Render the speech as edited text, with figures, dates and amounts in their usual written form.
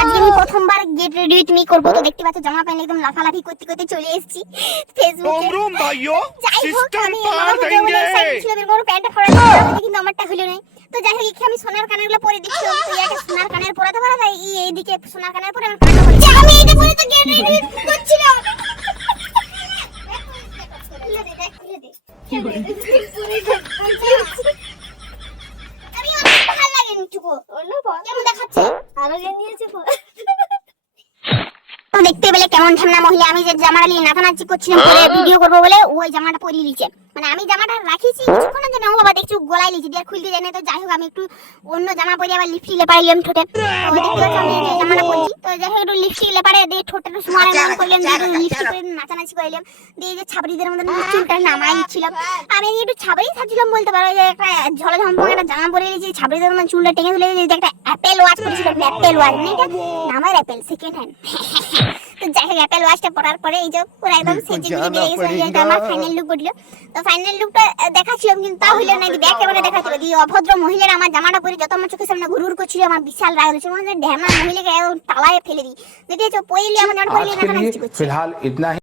আজকে আমি প্রথমবার গেট রেডি উইথ মি করব, তো দেখতে পাচ্ছ জামা প্যান্ট একদম লাফালাফি করতে করতে চলে এসেছি ফেসবুকে। যাই হোক আমি প্যান্টটা পরাতে কিন্তু আমারটা হলো না। তো যাই হোক আমি সোনার কানেরগুলো পরে দিচ্ছিলাম, তো ইয়াকে সোনার কানের পরাতে পরাতে এইদিকে সোনার কানের পরে আমার কানটা পরে আমি এটা পরে তো গেট রেডি উইথ মি করছিলাম। আমি অনেক ভালো লাগে নিচুকো কেমন দেখাচ্ছে আরো জানিয়েছে তো দেখতে পেলে কেমন ঠান্ডা মহিলা। আমি যে জামাটা নিয়ে নাচানাচি করছিলাম পরে ভিডিও করবো বলে ওই জামাটা পরিয়ে নিয়েছে, মানে আমি জামাটা রাখিছি কিছুক্ষণের জন্য, ও বাবা দেখছি গলায় লিখে দিয়ে খুলতে যায় না। তো যাই হোক আমি একটু অন্য জামা পরে আবার লিপস্টিক লেপাইলাম ঠোঁটে, তো দেখতে পাচ্ছ আমি এই জামাটা পরছি। তো যাই হোক একটু লিপস্টিক লেপারে দিয়ে ঠোঁটটা একটু সুমারে মন করলাম, দিয়ে লিপস্টিক করে নাচানাচি করলাম, দিয়ে যে ছাবড়িদের মধ্যে চুলটা নামাই নিচ্ছিলাম। আমি একটু ছাবড়ি থাকছিলাম বলতে পারো, যে একটা ঝলঝম্পক একটা জামা পরে নিয়েছি, ছাবড়িদের মধ্যে চুলটা টেনে তুলে যে একটা অ্যাপেল ওয়াচ পরেছিলাম, অ্যাপেল ওয়াচ মানে এটা নামের অ্যাপেল সেকেন্ড হ্যান্ড। তো যাই হোক অ্যাপেল ওয়াচটা পরার পরে এই যে পুরো একদম সেজে গুজে দিয়ে গেছে, এটা আমার ফাইনাল লুক উঠলো। তো ফাইনাল লুকটা দেখাচ্ছিলাম কিন্তু তা হইলো না, ব্যাক ক্যামেরা দেখাচ্ছিল দিয়ে অভদ্র মহিলারা আমার জামাটা পরে যত আমার চোখের সামনে ঘুরঘুর করছিল, আমার বিশাল রাগ হয়েছিল, মানে ঢ্যামা মহিলাকে তালায় ফেলে দিই। দেখেছো পইলি আমার জামাটা পরে না করছে। फिलहाल इतना